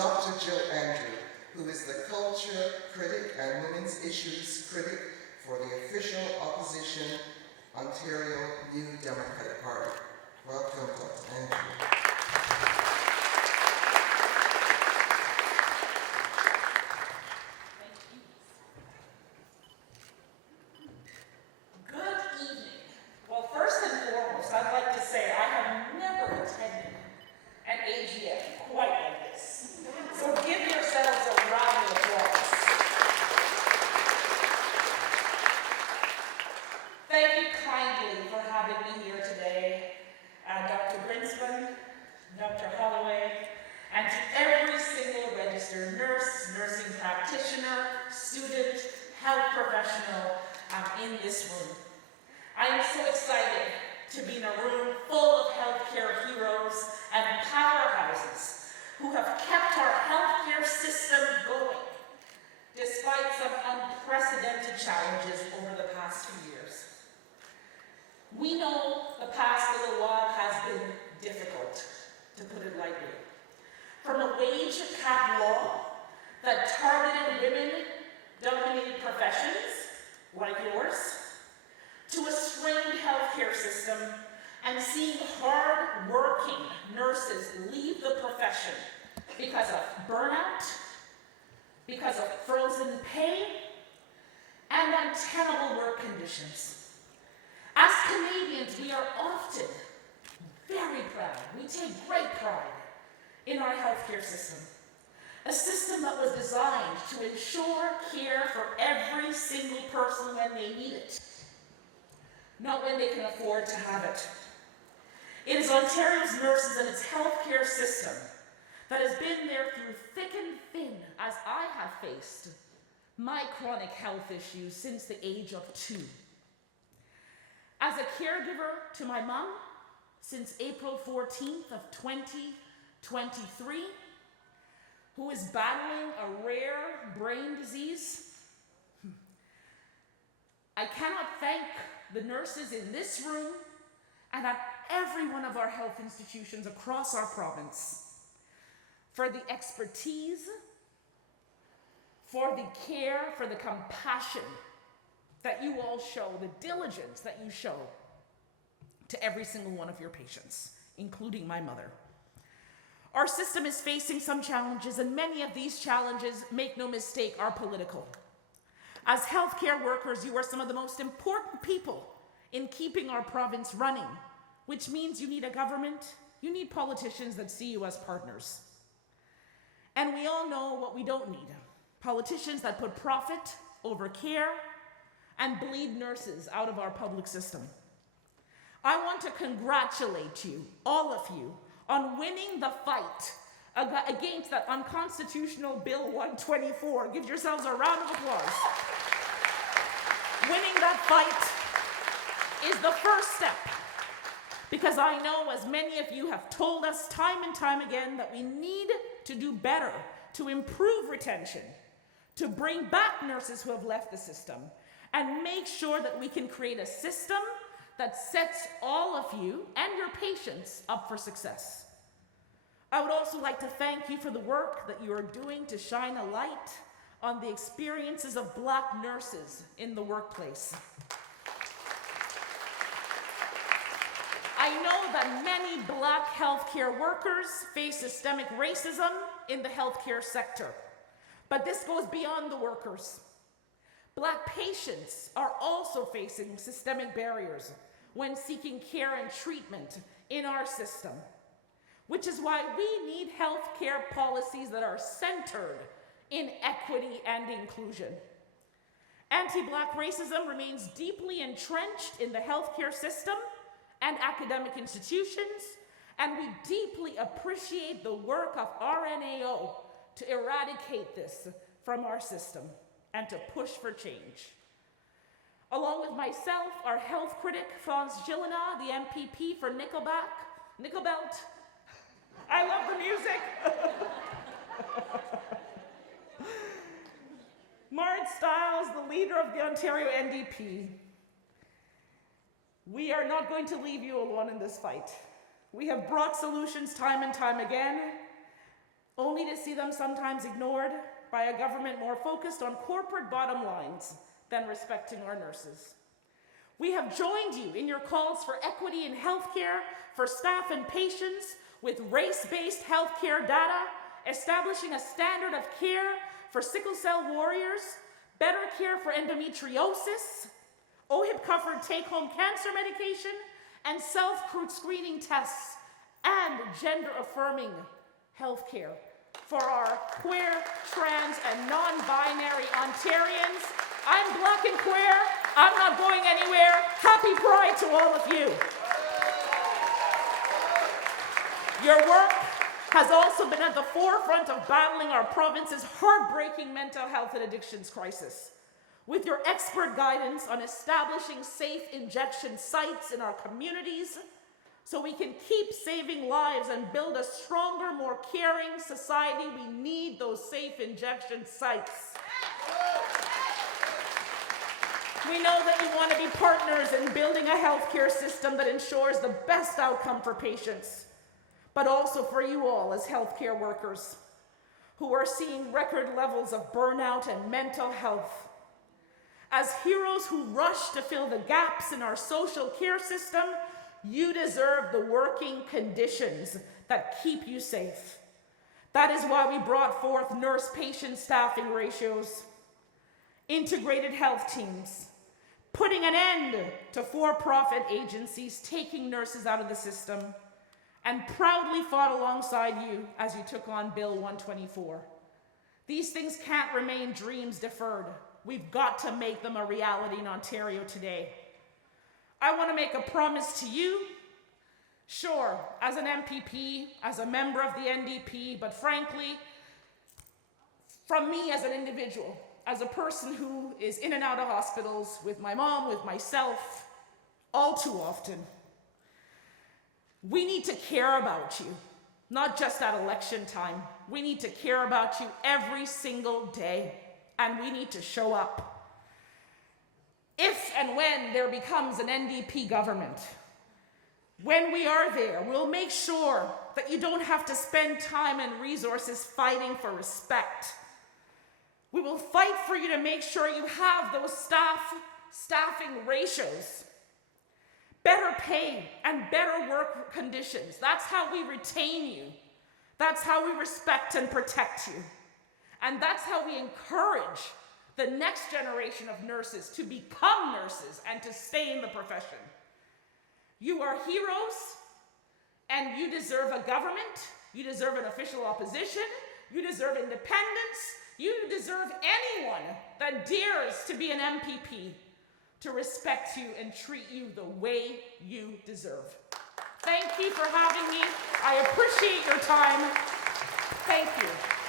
Dr. Jill Andrew, who is the Culture Critic and Women's Issues Critic for the official opposition Ontario New Democratic Party. Welcome, Dr. Andrew. In this room. I am so excited to be in a room full of healthcare heroes and powerhouses who have kept our healthcare system going despite some unprecedented challenges over the past few years. We know the past little while has been difficult, to put it lightly. From a wage cap law that targeted women-dominated professions like yours, to a strained healthcare system and seeing hard-working nurses leave the profession because of burnout, because of frozen pay, and untenable work conditions. As Canadians, we are often very proud. We take great pride in our healthcare system. A system that was designed to ensure care for every single person when they need it, not when they can afford to have it. It is Ontario's nurses and its healthcare system that has been there through thick and thin as I have faced my chronic health issues since the age of 2. As a caregiver to my mom since April 14th of 2023, who is battling a rare brain disease, I cannot thank the nurses in this room and at every one of our health institutions across our province for the expertise, for the care, for the compassion that you all show, the diligence that you show to every single one of your patients, including my mother. Our system is facing some challenges, and many of these challenges, make no mistake, are political. As healthcare workers, you are some of the most important people in keeping our province running, which means you need a government, you need politicians that see you as partners. And we all know what we don't need. Politicians that put profit over care and bleed nurses out of our public system. I want to congratulate you, all of you, on winning the fight against that unconstitutional Bill 124. Give yourselves a round of applause. Winning that fight is the first step, because I know, as many of you have told us time and time again, that we need to do better to improve retention, to bring back nurses who have left the system, and make sure that we can create a system that sets all of you and your patients up for success. I would also like to thank you for the work that you are doing to shine a light on the experiences of Black nurses in the workplace. I know that many Black healthcare workers face systemic racism in the healthcare sector, but this goes beyond the workers. Black patients are also facing systemic barriers when seeking care and treatment in our system, which is why we need healthcare policies that are centered in equity and inclusion. Anti-Black racism remains deeply entrenched in the healthcare system and academic institutions, and we deeply appreciate the work of RNAO to eradicate this from our system and to push for change. Along with myself, our health critic, Franz Gillina, the MPP for Nickelbelt. I love the music. Mart Stiles, the leader of the Ontario NDP. We are not going to leave you alone in this fight. We have brought solutions time and time again. only to see them sometimes ignored by a government more focused on corporate bottom lines than respecting our nurses. We have joined you in your calls for equity in healthcare, for staff and patients, with race-based healthcare data, establishing a standard of care for sickle cell warriors, better care for endometriosis, OHIP-covered take-home cancer medication, and self-screening tests, and gender-affirming healthcare for our queer, trans, and non-binary Ontarians. I'm Black and queer. I'm not going anywhere. Happy Pride to all of you. Your work has also been at the forefront of battling our province's heartbreaking mental health and addictions crisis. With your expert guidance on establishing safe injection sites in our communities so we can keep saving lives and build a stronger, more caring society, we need those safe injection sites. We know that you want to be partners in building a healthcare system that ensures the best outcome for patients, but also for you all as healthcare workers who are seeing record levels of burnout and mental health. As heroes who rush to fill the gaps in our social care system, you deserve the working conditions that keep you safe. That is why we brought forth nurse-patient staffing ratios, integrated health teams, putting an end to for-profit agencies taking nurses out of the system, and proudly fought alongside you as you took on Bill 124. These things can't remain dreams deferred. We've got to make them a reality in Ontario today. I want to make a promise to you, sure, as an MPP, as a member of the NDP, but frankly, from me as an individual, as a person who is in and out of hospitals with my mom, with myself, all too often. We need to care about you, not just at election time. We need to care about you every single day, and we need to show up. If and when there becomes an NDP government, when we are there, we'll make sure that you don't have to spend time and resources fighting for respect. We will fight for you to make sure you have those staffing ratios, better pay, and better work conditions. That's how we retain you. That's how we respect and protect you. And that's how we encourage the next generation of nurses to become nurses and to stay in the profession. You are heroes, and you deserve a government. You deserve an official opposition. You deserve independence. You deserve anyone that dares to be an MPP to respect you and treat you the way you deserve. Thank you for having me. I appreciate your time. Thank you.